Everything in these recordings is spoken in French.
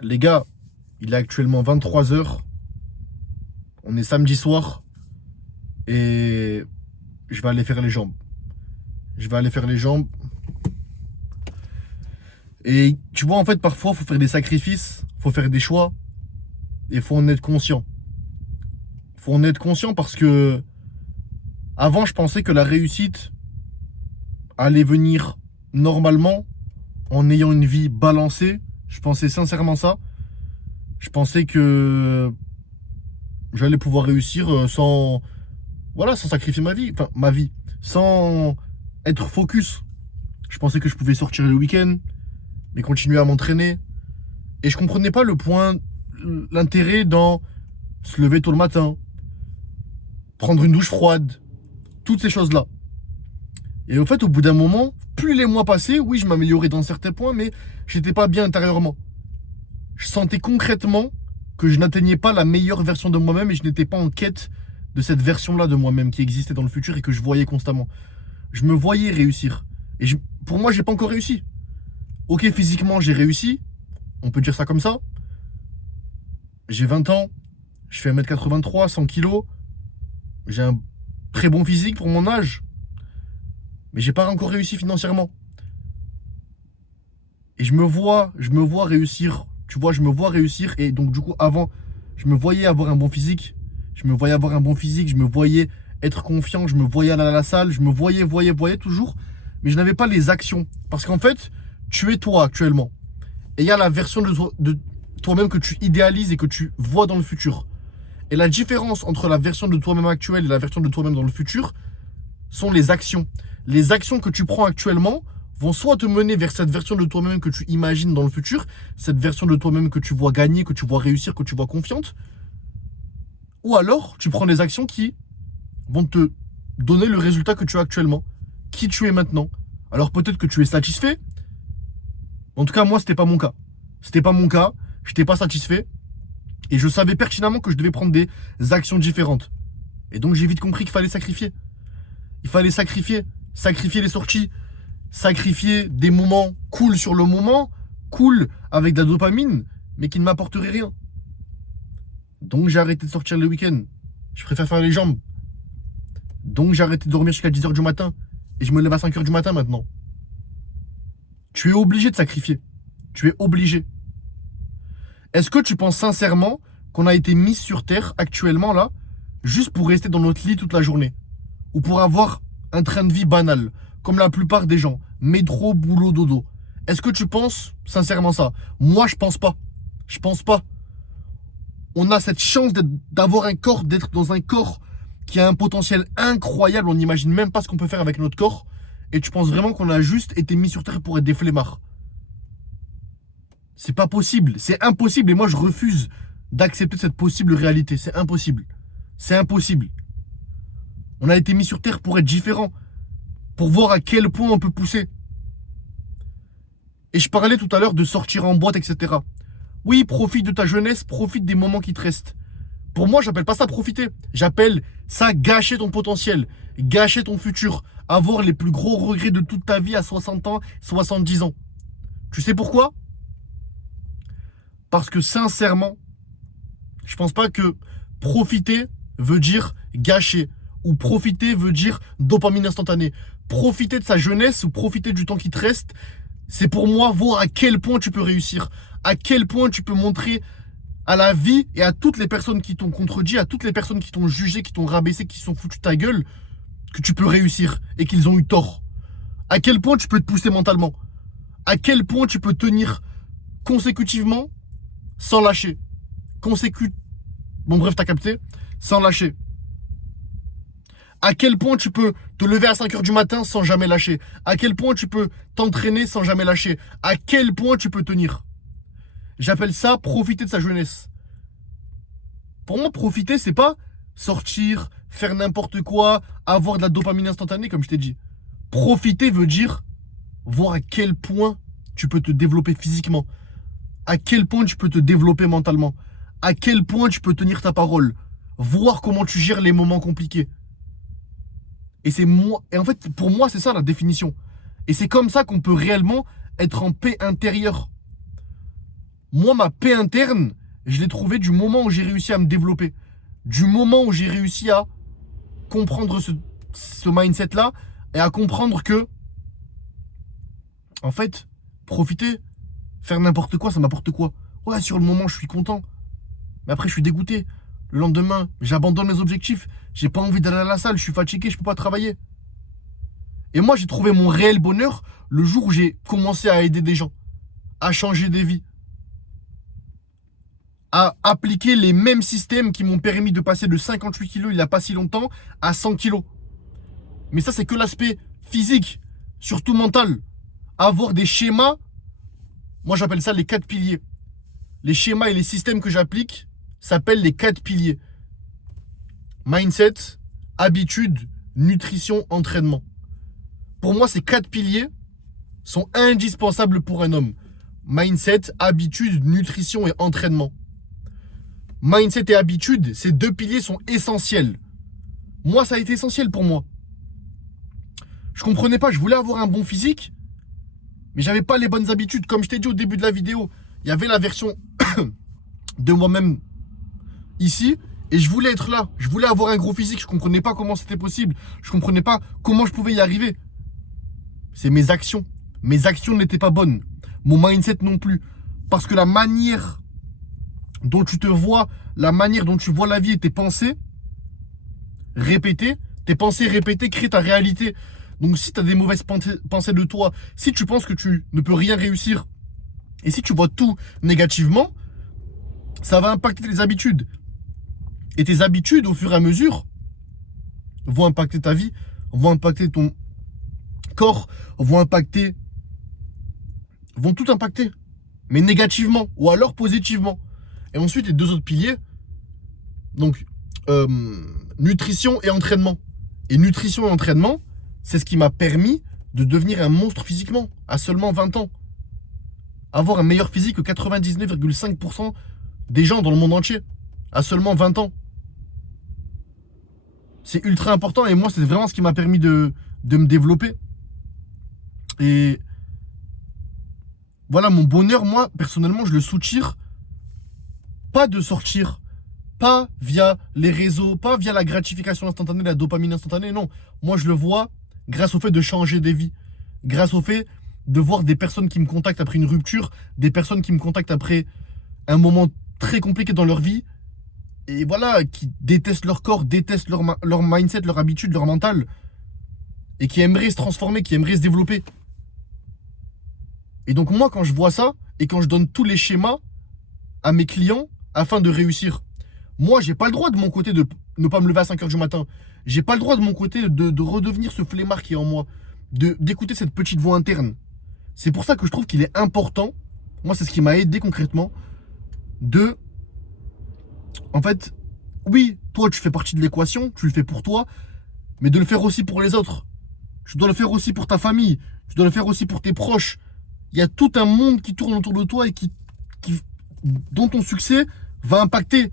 Les gars, il est actuellement 23 heures. On est samedi soir. Et je vais aller faire les jambes. Je vais aller faire les jambes. Et tu vois, en fait, parfois, il faut faire des sacrifices. Il faut faire des choix. Et il faut en être conscient. Il faut en être conscient parce que avant, je pensais que la réussite allait venir normalement en ayant une vie balancée. Je pensais sincèrement ça. Je pensais que j'allais pouvoir réussir sans, voilà, sans sacrifier ma vie, enfin ma vie, sans être focus. Je pensais que je pouvais sortir le week-end, mais continuer à m'entraîner. Et je comprenais pas le point, l'intérêt dans se lever tôt le matin, prendre une douche froide, toutes ces choses-là. Et au fait, au bout d'un moment, plus les mois passaient, oui, je m'améliorais dans certains points, mais j'étais pas bien intérieurement. Je sentais concrètement que je n'atteignais pas la meilleure version de moi-même et je n'étais pas en quête de cette version-là de moi-même qui existait dans le futur et que je voyais constamment. Je me voyais réussir. Et pour moi, j'ai pas encore réussi. Ok, physiquement, j'ai réussi. On peut dire ça comme ça. J'ai 20 ans. Je fais 1m83, 100 kilos. J'ai un très bon physique pour mon âge. Mais j'ai pas encore réussi financièrement. Et je me vois réussir. Tu vois, je me vois réussir. Et donc, du coup, avant, je me voyais avoir un bon physique. Je me voyais avoir un bon physique. Je me voyais être confiant. Je me voyais aller à la salle. Je me voyais toujours. Mais je n'avais pas les actions. Parce qu'en fait, tu es toi actuellement. Et il y a la version de toi-même que tu idéalises et que tu vois dans le futur. Et la différence entre la version de toi-même actuelle et la version de toi-même dans le futur sont les actions. Les actions que tu prends actuellement vont soit te mener vers cette version de toi-même que tu imagines dans le futur, cette version de toi-même que tu vois gagner, que tu vois réussir, que tu vois confiante, ou alors tu prends des actions qui vont te donner le résultat que tu as actuellement, qui tu es maintenant. Alors peut-être que tu es satisfait, en tout cas moi c'était pas mon cas. C'était pas mon cas, j'étais pas satisfait, et je savais pertinemment que je devais prendre des actions différentes. Et donc j'ai vite compris qu'il fallait sacrifier. Il fallait sacrifier les sorties, sacrifier des moments cool sur le moment, cool avec de la dopamine, mais qui ne m'apporteraient rien. Donc j'ai arrêté de sortir le week-end. Je préfère faire les jambes. Donc j'ai arrêté de dormir jusqu'à 10 h du matin. Et je me lève à 5 h du matin maintenant. Tu es obligé de sacrifier. Tu es obligé. Est-ce que tu penses sincèrement qu'on a été mis sur Terre actuellement là, juste pour rester dans notre lit toute la journée? Ou pour avoir un train de vie banal, comme la plupart des gens, métro, boulot, dodo? Est-ce que tu penses sincèrement ça? Moi, je pense pas. Je pense pas. On a cette chance d'avoir un corps, d'être dans un corps qui a un potentiel incroyable. On n'imagine même pas ce qu'on peut faire avec notre corps. Et tu penses vraiment qu'on a juste été mis sur Terre pour être des flemmards? C'est pas possible. C'est impossible. Et moi, je refuse d'accepter cette possible réalité. C'est impossible. C'est impossible. On a été mis sur Terre pour être différent, pour voir à quel point on peut pousser. Et je parlais tout à l'heure de sortir en boîte, etc. Oui, profite de ta jeunesse, profite des moments qui te restent. Pour moi, j'appelle pas ça profiter. J'appelle ça gâcher ton potentiel, gâcher ton futur, avoir les plus gros regrets de toute ta vie à 60 ans, 70 ans. Tu sais pourquoi? Parce que sincèrement, je pense pas que profiter veut dire gâcher. Ou profiter veut dire dopamine instantanée. Profiter de sa jeunesse ou profiter du temps qui te reste, c'est pour moi voir à quel point tu peux réussir. À quel point tu peux montrer à la vie et à toutes les personnes qui t'ont contredit, à toutes les personnes qui t'ont jugé, qui t'ont rabaissé, qui se sont foutu ta gueule, que tu peux réussir et qu'ils ont eu tort. À quel point tu peux te pousser mentalement. À quel point tu peux tenir consécutivement sans lâcher. Bon bref, t'as capté. Sans lâcher. À quel point tu peux te lever à 5 h du matin sans jamais lâcher. À quel point tu peux t'entraîner sans jamais lâcher. À quel point tu peux tenir. J'appelle ça profiter de sa jeunesse. Pour moi, profiter, c'est pas sortir, faire n'importe quoi, avoir de la dopamine instantanée, comme je t'ai dit. Profiter veut dire voir à quel point tu peux te développer physiquement. À quel point tu peux te développer mentalement. À quel point tu peux tenir ta parole. Voir comment tu gères les moments compliqués. Et en fait, pour moi, c'est ça la définition. Et c'est comme ça qu'on peut réellement être en paix intérieure. Moi, ma paix interne, je l'ai trouvée du moment où j'ai réussi à me développer. Du moment où j'ai réussi à comprendre ce mindset-là et à comprendre que, en fait, profiter, faire n'importe quoi, ça m'apporte quoi. Ouais, sur le moment, je suis content. Mais après, je suis dégoûté. Le lendemain, j'abandonne mes objectifs. J'ai pas envie d'aller à la salle, je suis fatigué, je peux pas travailler. Et moi, j'ai trouvé mon réel bonheur le jour où j'ai commencé à aider des gens, à changer des vies, à appliquer les mêmes systèmes qui m'ont permis de passer de 58 kilos il n'y a pas si longtemps à 100 kilos. Mais ça, c'est que l'aspect physique, surtout mental. Avoir des schémas, moi j'appelle ça les 4 piliers. Les schémas et les systèmes que j'applique s'appellent les 4 piliers. Mindset, habitude, nutrition, entraînement. Pour moi, ces 4 piliers sont indispensables pour un homme. Mindset, habitude, nutrition et entraînement. Mindset et habitude, ces 2 piliers sont essentiels. Moi, ça a été essentiel pour moi. Je comprenais pas, je voulais avoir un bon physique, mais j'avais pas les bonnes habitudes. Comme je t'ai dit au début de la vidéo, il y avait la version de moi-même ici, et je voulais être là. Je voulais avoir un gros physique, je comprenais pas comment c'était possible. Je comprenais pas comment je pouvais y arriver. C'est mes actions. Mes actions n'étaient pas bonnes. Mon mindset non plus. Parce que la manière dont tu te vois, la manière dont tu vois la vie et tes pensées répétées créent ta réalité. Donc si tu as des mauvaises pensées de toi, si tu penses que tu ne peux rien réussir, et si tu vois tout négativement, ça va impacter tes habitudes. Et tes habitudes, au fur et à mesure, vont impacter ta vie, vont impacter ton corps, vont tout impacter. Mais négativement, ou alors positivement. Et ensuite, les 2 autres piliers, donc nutrition et entraînement. Et nutrition et entraînement, c'est ce qui m'a permis de devenir un monstre physiquement à seulement 20 ans. Avoir un meilleur physique que 99,5% des gens dans le monde entier à seulement 20 ans. C'est ultra important et moi, c'est vraiment ce qui m'a permis de me développer. Et voilà, mon bonheur, moi, personnellement, je le soutire pas de sortir, pas via les réseaux, pas via la gratification instantanée, la dopamine instantanée, non. Moi, je le vois grâce au fait de changer des vies, grâce au fait de voir des personnes qui me contactent après une rupture, des personnes qui me contactent après un moment très compliqué dans leur vie, et voilà, qui détestent leur corps, détestent leur mindset, leur habitude, leur mental, et qui aimeraient se transformer, qui aimeraient se développer. Et donc moi, quand je vois ça, et quand je donne tous les schémas à mes clients afin de réussir, moi, j'ai pas le droit de mon côté de ne pas me lever à 5 h du matin. J'ai pas le droit de mon côté de redevenir ce flemmard qui est en moi, d'écouter cette petite voix interne. C'est pour ça que je trouve qu'il est important, moi c'est ce qui m'a aidé concrètement, en fait, oui, toi tu fais partie de l'équation, tu le fais pour toi, mais de le faire aussi pour les autres. Tu dois le faire aussi pour ta famille, tu dois le faire aussi pour tes proches. Il y a tout un monde qui tourne autour de toi et dont ton succès va impacter.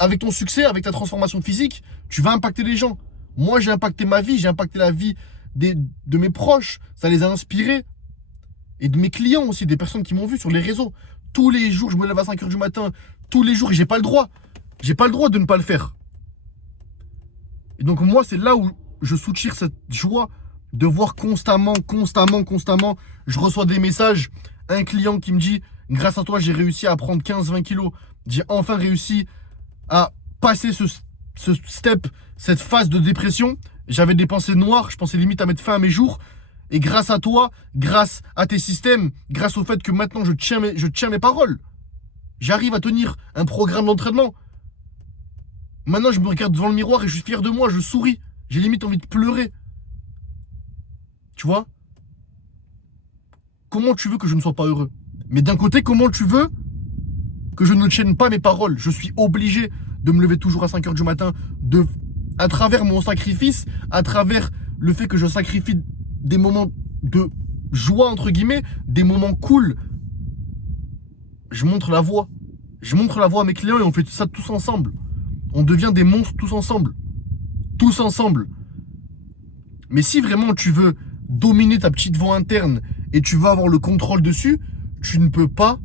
Avec ton succès, avec ta transformation physique, tu vas impacter les gens. Moi, j'ai impacté ma vie, j'ai impacté la vie de mes proches. Ça les a inspirés. Et de mes clients aussi, des personnes qui m'ont vu sur les réseaux. Tous les jours, je me lève à 5 h du matin. Tous les jours, et j'ai pas le droit. J'ai pas le droit de ne pas le faire. Et donc moi, c'est là où je soutire cette joie de voir constamment, je reçois des messages. Un client qui me dit, grâce à toi, j'ai réussi à prendre 15-20 kilos. J'ai enfin réussi à passer ce step, cette phase de dépression. J'avais des pensées noires, je pensais limite à mettre fin à mes jours. Et grâce à toi, grâce à tes systèmes, grâce au fait que maintenant je tiens mes paroles, j'arrive à tenir un programme d'entraînement. Maintenant, je me regarde devant le miroir et je suis fier de moi, je souris. J'ai limite envie de pleurer. Tu vois? Comment tu veux que je ne sois pas heureux? Mais d'un côté, comment tu veux que je ne tienne pas mes paroles? Je suis obligé de me lever toujours à 5 h du matin, à travers mon sacrifice, à travers le fait que je sacrifie des moments de joie, entre guillemets, des moments cool. Je montre la voie. Je montre la voie à mes clients et on fait ça tous ensemble. On devient des monstres tous ensemble. Tous ensemble. Mais si vraiment tu veux dominer ta petite voix interne et tu veux avoir le contrôle dessus, tu ne peux pas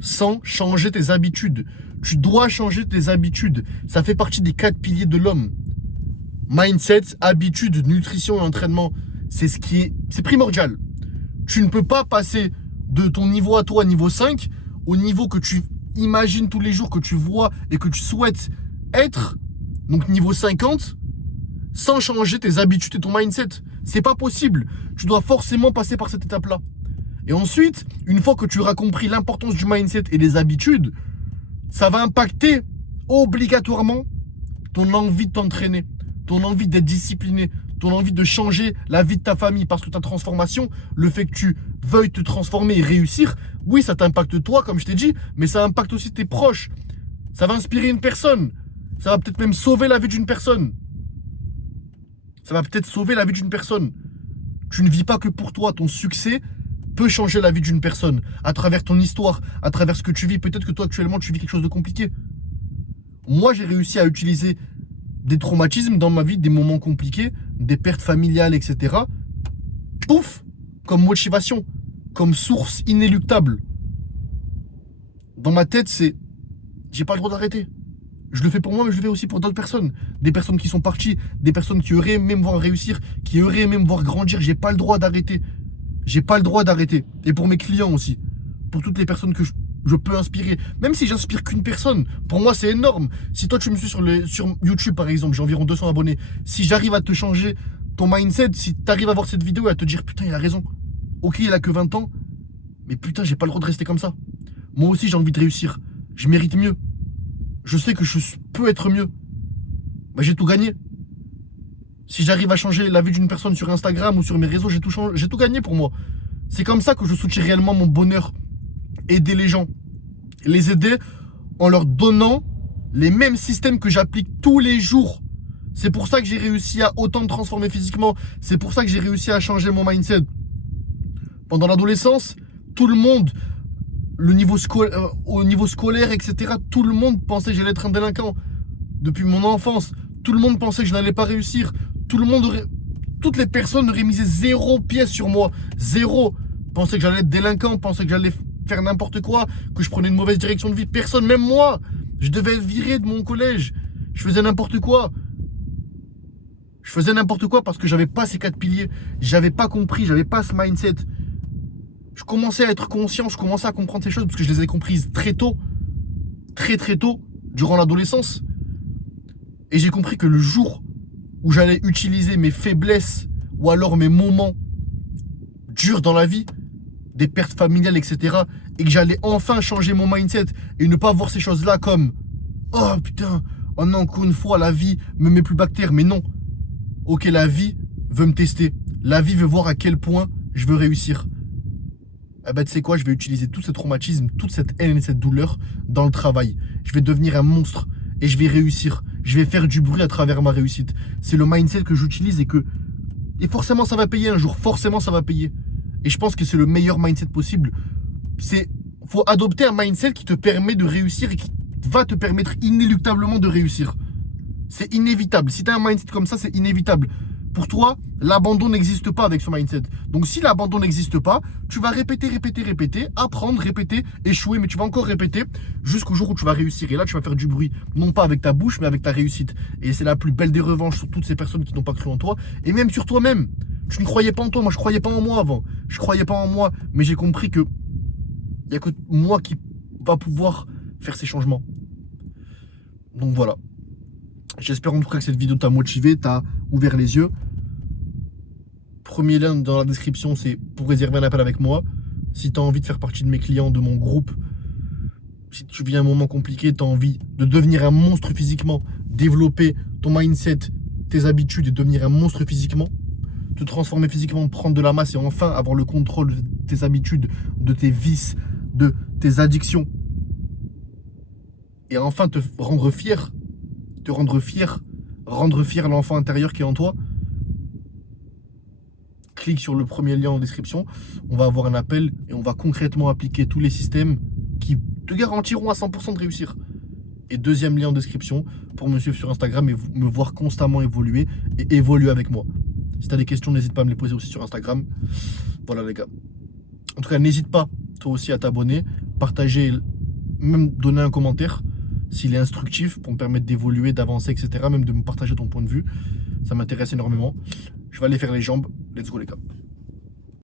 sans changer tes habitudes. Tu dois changer tes habitudes. Ça fait partie des 4 piliers de l'homme. Mindset, habitude, nutrition et entraînement. C'est primordial. Tu ne peux pas passer de ton niveau à toi, niveau 5, au niveau que tu imagines tous les jours, que tu vois et que tu souhaites être, donc niveau 50, sans changer tes habitudes et ton mindset. C'est pas possible. Tu dois forcément passer par cette étape-là. Et ensuite, une fois que tu auras compris l'importance du mindset et des habitudes, ça va impacter obligatoirement ton envie de t'entraîner, ton envie d'être discipliné, ton envie de changer la vie de ta famille. Parce que ta transformation, le fait que tu veuilles te transformer et réussir, oui, ça t'impacte toi, comme je t'ai dit, mais ça impacte aussi tes proches. Ça va inspirer une personne. Ça va peut-être même sauver la vie d'une personne. Ça va peut-être sauver la vie d'une personne. Tu ne vis pas que pour toi. Ton succès peut changer la vie d'une personne à travers ton histoire, à travers ce que tu vis. Peut-être que toi, actuellement, tu vis quelque chose de compliqué. Moi, j'ai réussi à utiliser des traumatismes dans ma vie, des moments compliqués, des pertes familiales, etc. Pouf, comme motivation, comme source inéluctable. Dans ma tête, c'est j'ai pas le droit d'arrêter. Je le fais pour moi, mais je le fais aussi pour d'autres personnes. Des personnes qui sont parties, des personnes qui auraient aimé me voir réussir, qui auraient aimé me voir grandir. J'ai pas le droit d'arrêter. J'ai pas le droit d'arrêter. Et pour mes clients aussi. Pour toutes les personnes que je peux inspirer. Même si j'inspire qu'une personne, pour moi c'est énorme. Si toi tu me suis sur YouTube par exemple, j'ai environ 200 abonnés. Si j'arrive à te changer ton mindset, si tu arrives à voir cette vidéo et à te dire putain il a raison. Ok il a que 20 ans, mais putain j'ai pas le droit de rester comme ça. Moi aussi j'ai envie de réussir. Je mérite mieux. Je sais que je peux être mieux. Bah, j'ai tout gagné. Si j'arrive à changer la vie d'une personne sur Instagram ou sur mes réseaux, j'ai tout gagné pour moi. C'est comme ça que je soutiens réellement mon bonheur. Aider les gens. Les aider en leur donnant les mêmes systèmes que j'applique tous les jours. C'est pour ça que j'ai réussi à autant me transformer physiquement. C'est pour ça que j'ai réussi à changer mon mindset. Pendant l'adolescence, tout le monde, au niveau scolaire, etc., tout le monde pensait que j'allais être un délinquant. Depuis mon enfance, tout le monde pensait que je n'allais pas réussir. Toutes les personnes auraient misé 0 pièce sur moi. 0. Pensaient que j'allais être délinquant, pensaient que j'allais faire n'importe quoi, que je prenais une mauvaise direction de vie. Personne, même moi, je devais être viré de mon collège. Je faisais n'importe quoi. Je faisais n'importe quoi parce que j'avais pas ces 4 piliers. J'avais pas compris, j'avais pas ce mindset. Je commençais à être conscient, je commençais à comprendre ces choses parce que je les ai comprises très tôt. Très très tôt, durant l'adolescence. Et j'ai compris que le jour où j'allais utiliser mes faiblesses ou alors mes moments durs dans la vie, des pertes familiales, etc., et que j'allais enfin changer mon mindset et ne pas voir ces choses-là comme « Oh putain, oh non, encore une fois, la vie me met plus bas que terre. » Mais non. Ok, la vie veut me tester. La vie veut voir à quel point je veux réussir. Eh ben, tu sais quoi, je vais utiliser tout ce traumatisme, toute cette haine et cette douleur dans le travail. Je vais devenir un monstre et je vais réussir. Je vais faire du bruit à travers ma réussite. C'est le mindset que j'utilise et forcément ça va payer un jour. Forcément ça va payer. Et je pense que c'est le meilleur mindset possible. Faut adopter un mindset qui te permet de réussir et qui va te permettre inéluctablement de réussir. C'est inévitable. Si tu as un mindset comme ça, c'est inévitable. Pour toi, l'abandon n'existe pas avec ce mindset. Donc si l'abandon n'existe pas, tu vas répéter, apprendre, répéter, échouer, mais tu vas encore répéter jusqu'au jour où tu vas réussir. Et là, tu vas faire du bruit, non pas avec ta bouche, mais avec ta réussite. Et c'est la plus belle des revanches sur toutes ces personnes qui n'ont pas cru en toi, et même sur toi-même. Tu ne croyais pas en toi, moi je croyais pas en moi avant. Je croyais pas en moi, mais j'ai compris que il n'y a que moi qui va pouvoir faire ces changements. Donc voilà. J'espère en tout cas que cette vidéo t'a motivé, t'a ouvert les yeux. Premier lien dans la description, c'est pour réserver un appel avec moi. Si tu as envie de faire partie de mes clients, de mon groupe, si tu vis un moment compliqué, tu as envie de devenir un monstre physiquement, développer ton mindset, tes habitudes et devenir un monstre physiquement, te transformer physiquement, prendre de la masse et enfin avoir le contrôle de tes habitudes, de tes vices, de tes addictions. Et enfin te rendre fier, rendre fier l'enfant intérieur qui est en toi. Clique sur le premier lien en description, on va avoir un appel et on va concrètement appliquer tous les systèmes qui te garantiront à 100% de réussir. Et deuxième lien en description pour me suivre sur Instagram et me voir constamment évoluer et évoluer avec moi. Si tu as des questions, n'hésite pas à me les poser aussi sur Instagram. Voilà les gars. En tout cas, n'hésite pas toi aussi à t'abonner, partager même donner un commentaire s'il est instructif pour me permettre d'évoluer, d'avancer, etc. Même de me partager ton point de vue. Ça m'intéresse énormément. Je vais aller faire les jambes. Let's go les gars.